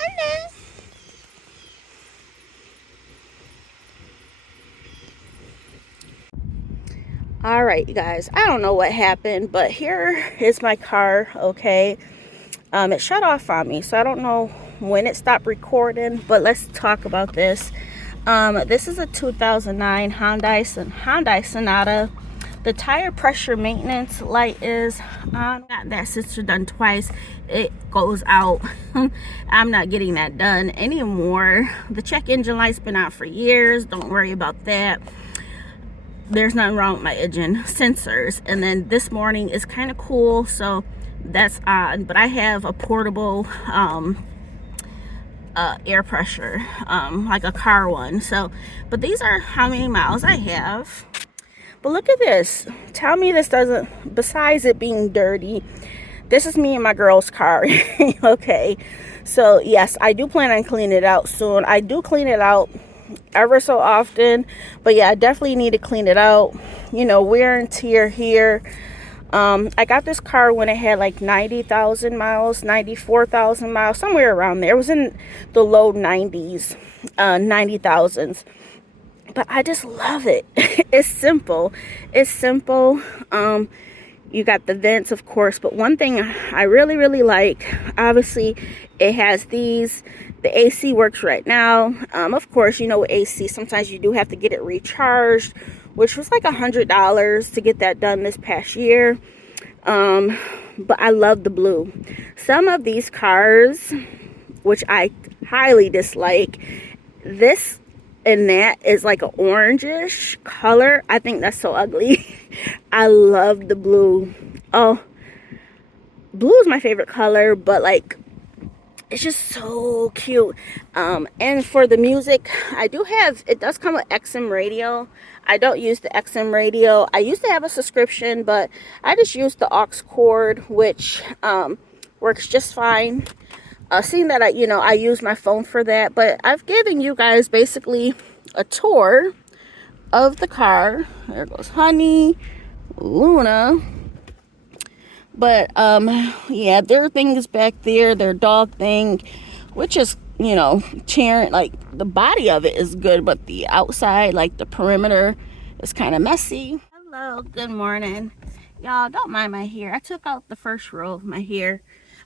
Hello. All right, you guys, I don't know what happened, but here is my car. Okay, it shut off on me, so I don't know when it stopped recording, but let's talk about this. This is a 2009 Hyundai Sonata. The tire pressure maintenance light is on. Got that sister done twice. It goes out. I'm not getting that done anymore. The check engine light's been out for years. Don't worry about that. There's nothing wrong with my engine sensors. And then this morning is kind of cool, so that's odd. But I have a portable air pressure, like a car one. So, but these are how many miles I have. But look at this. Tell me this doesn't, besides it being dirty, this is me and my girl's car. Okay, so yes, I do plan on cleaning it out soon. I do clean it out ever so often, but yeah, I definitely need to clean it out. You know, wear and tear here. I got this car when it had like 90,000 miles, 94,000 miles, somewhere around there. It was in the low 90s, 90,000s. But I just love it. It's simple. It's simple. You got the vents, of course, but one thing I really like, obviously, it has these. The AC works right now. Of course, you know, with AC, sometimes you do have to get it recharged, which was like $100 to get that done this past year. But I love the blue. Some of these cars, which I highly dislike, this and that is like an orangish color. I think that's so ugly. I love the blue. Oh, blue is my favorite color, but like it's just so cute. And for the music, I do have, it does come with XM radio. I don't use the XM radio. I used to have a subscription, but I just use the aux cord, which works just fine. Seeing that I use my phone for that, but I've given you guys basically a tour of the car. There goes Honey, Luna. But yeah, their thing is back there, their dog thing, which is, you know, cheering. Like the body of it is good, but the outside, like the perimeter, is kind of messy. Hello, good morning, y'all. Don't mind my hair. I took out the first row of my hair.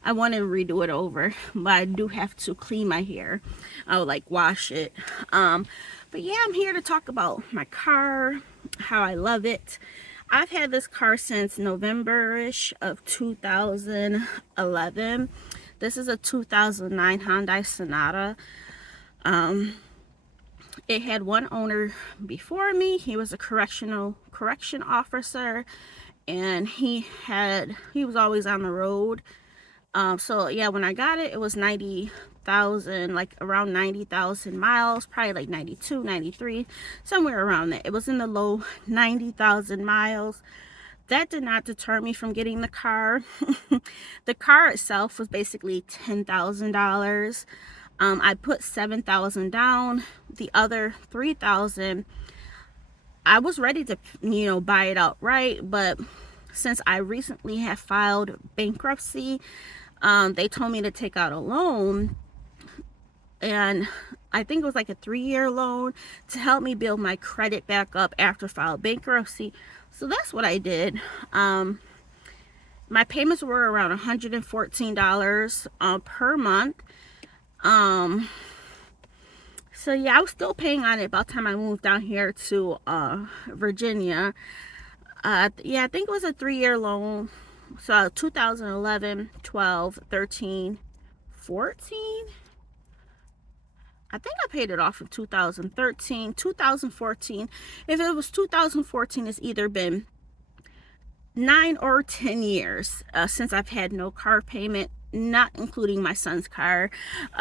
I want to redo it over, but I do have to clean my hair. I would like wash it. But yeah, I'm here to talk about my car, how I love it. I've had this car since November-ish of 2011. This is a 2009 Hyundai Sonata. It had one owner before me. He was a correction officer, and he was always on the road. So yeah, when I got it, it was 90,000, like around 90,000 miles, probably like 92, 93, somewhere around that. It was in the low 90,000 miles. That did not deter me from getting the car. The car itself was basically $10,000. I put $7,000 down. The other $3,000, I was ready to, you know, buy it outright, but since I recently have filed bankruptcy, they told me to take out a loan, and I think it was like a 3-year loan to help me build my credit back up after file bankruptcy. So that's what I did. My payments were around $114 per month. So yeah, I was still paying on it about the time I moved down here to Virginia. Yeah, I think it was a 3-year loan. So 2011, 12, 13, 14. I think I paid it off in 2013, 2014. If it was 2014, it's either been 9 or 10 years since I've had no car payment, not including my son's car.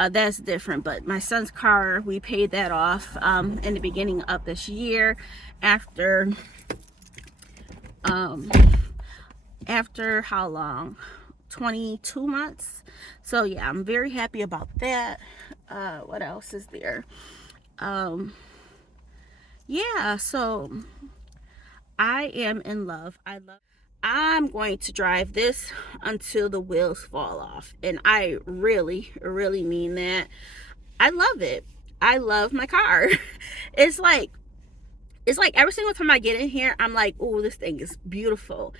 That's different, but my son's car, we paid that off in the beginning of this year after how long? 22 months. So yeah, I'm very happy about that. What else is there? Yeah, so I am in love. I'm going to drive this until the wheels fall off. And I really, really mean that. I love it. I love my car. It's like every single time I get in here, I'm like, oh, this thing is beautiful.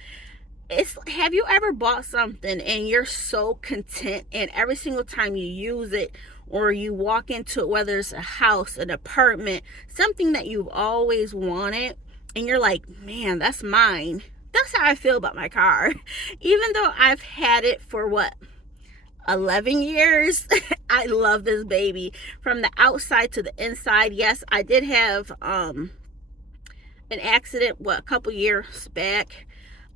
It's, have you ever bought something and you're so content, and every single time you use it or you walk into it, whether it's a house, an apartment, something that you've always wanted, and you're like, man, that's mine. That's how I feel about my car. Even though I've had it for what, 11 years. I love this baby from the outside to the inside. Yes, I did have an accident a couple years back.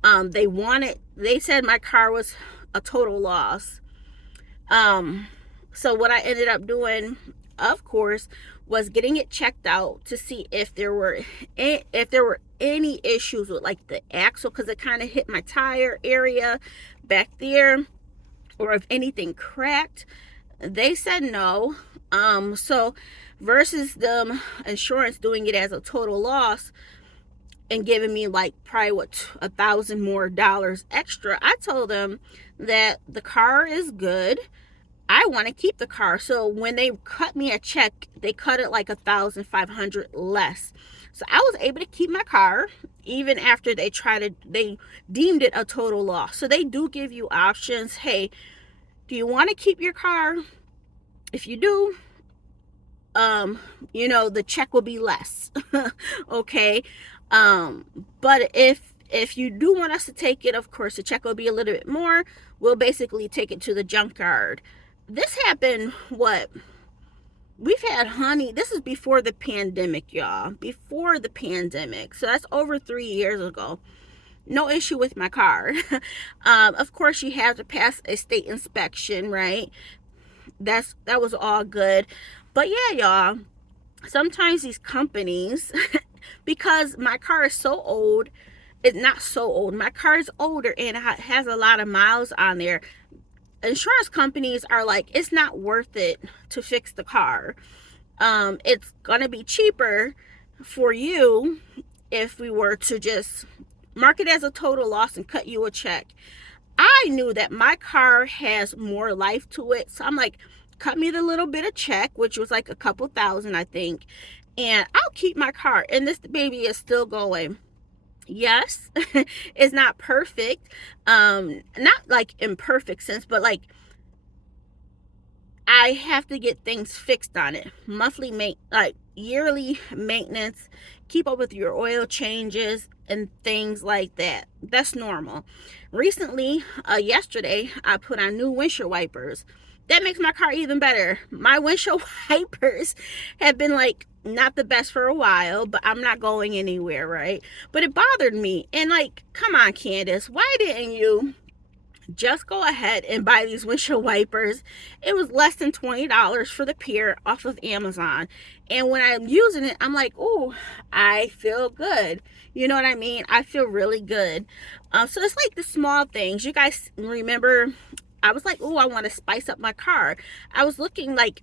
They said my car was a total loss. So what I ended up doing, of course, was getting it checked out to see if there were any issues with like the axle, because it kind of hit my tire area back there, or if anything cracked. They said no. So versus the insurance doing it as a total loss and giving me like probably what, $1,000 more extra, I told them that the car is good. I want to keep the car. So when they cut me a check, they cut it like $1,500 less. So I was able to keep my car even after they deemed it a total loss. So they do give you options. Hey, do you want to keep your car? If you do, the check will be less. Okay. But if you do want us to take it, of course, the check will be a little bit more. We'll basically take it to the junkyard. This happened, we've had honey. This is before the pandemic, y'all. Before the pandemic. So that's over 3 years ago. No issue with my car. Of course, you have to pass a state inspection, right? That was all good. But yeah, y'all, sometimes these companies, because my car is so old, it's not so old. My car is older and it has a lot of miles on there. Insurance companies are like, it's not worth it to fix the car. It's gonna be cheaper for you if we were to just mark it as a total loss and cut you a check. I knew that my car has more life to it, so I'm like, cut me the little bit of check, which was like a couple thousand, I think, and I'll keep my car. And this baby is still going. Yes, it's not perfect, not like imperfect sense, but like I have to get things fixed on it. Yearly maintenance, keep up with your oil changes and things like that. That's normal. Recently, yesterday, I put on new windshield wipers. That makes my car even better. My windshield wipers have been like not the best for a while, but I'm not going anywhere, right? But it bothered me. And like, come on, Candace, why didn't you just go ahead and buy these windshield wipers? It was less than $20 for the pair off of Amazon. And when I'm using it, I'm like, oh, I feel good. You know what I mean? I feel really good. So it's like the small things. You guys remember, I was like, oh, I want to spice up my car. I was looking like,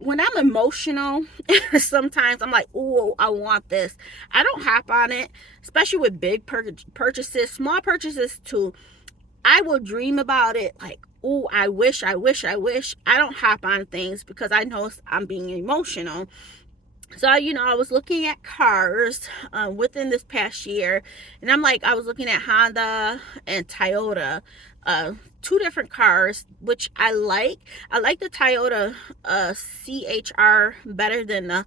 when I'm emotional, sometimes I'm like, oh, I want this. I don't hop on it, especially with big purchases, small purchases too. I will dream about it like, oh, I wish. I don't hop on things because I know I'm being emotional. So, I was looking at cars within this past year, and I was looking at Honda and Toyota, two different cars, which I like. I like the Toyota CHR better than the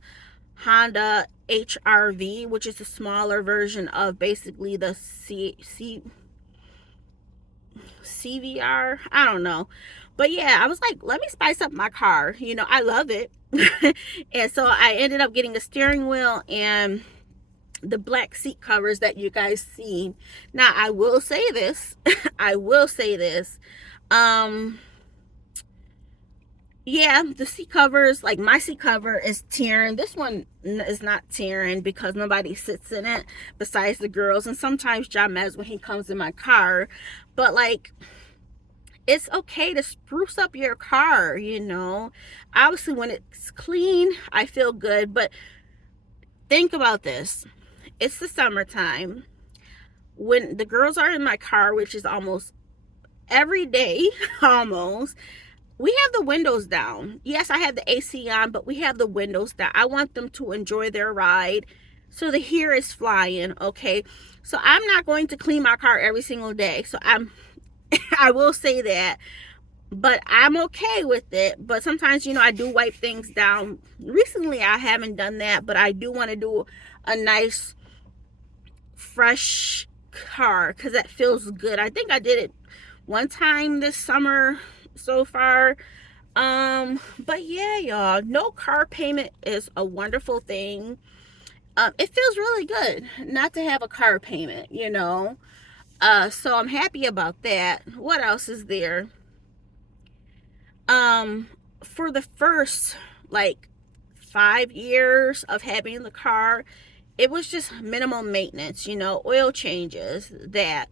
Honda HRV, which is a smaller version of basically the CVR. I don't know. But yeah, I was like, let me spice up my car. I love it. And so I ended up getting a steering wheel and the black seat covers that you guys see. Now, I will say this. Yeah, the seat covers, like my seat cover is tearing. This one is not tearing because nobody sits in it besides the girls. And sometimes John Mez when he comes in my car. But like, it's okay to spruce up your car, Obviously, when it's clean, I feel good. But think about this. It's the summertime. when the girls are in my car, which is almost every day, almost, we have the windows down. Yes, I have the AC on, but we have the windows down. I want them to enjoy their ride. So the hair is flying, okay? So I'm not going to clean my car every single day. So I will say that, but I'm okay with it. But sometimes, you know, I do wipe things down. Recently, I haven't done that, but I do want to do a nice, fresh car because that feels good. I think I did it one time this summer so far. But yeah, y'all, no car payment is a wonderful thing. It feels really good not to have a car payment, you know. So I'm happy about that. What else is there? Um, for the first like 5 years of having the car, it was just minimum maintenance, you know, oil changes. That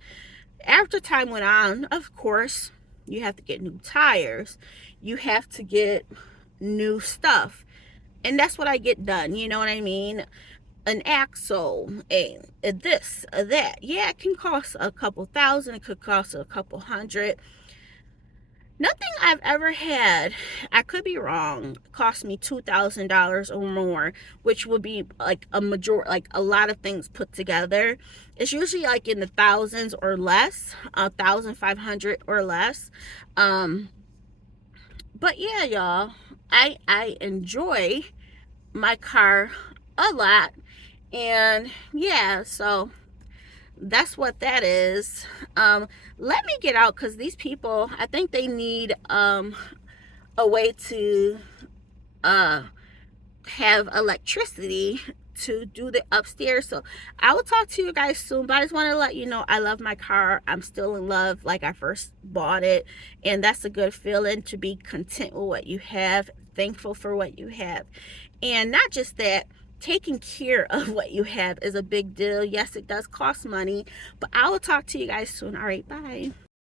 after time went on, of course, you have to get new tires, you have to get new stuff, and that's what I get done, you know what I mean? An axle, a this, a that. Yeah, it can cost a couple thousand, it could cost a couple hundred. Nothing I've ever had, I could be wrong, cost me $2,000 or more, which would be like a lot of things put together. It's usually like in the thousands or less, 1,500 or less. But yeah, y'all, I enjoy my car a lot, and yeah, so that's what that is. Let me get out because these people, I think they need a way to uh have electricity to do the upstairs. So I will talk to you guys soon, but I just want to let you know I love my car. I'm still in love like I first bought it, and that's a good feeling, to be content with what you have, thankful for what you have. And not just that, taking care of what you have is a big deal. Yes, it does cost money, but I will talk to you guys soon. All right, bye.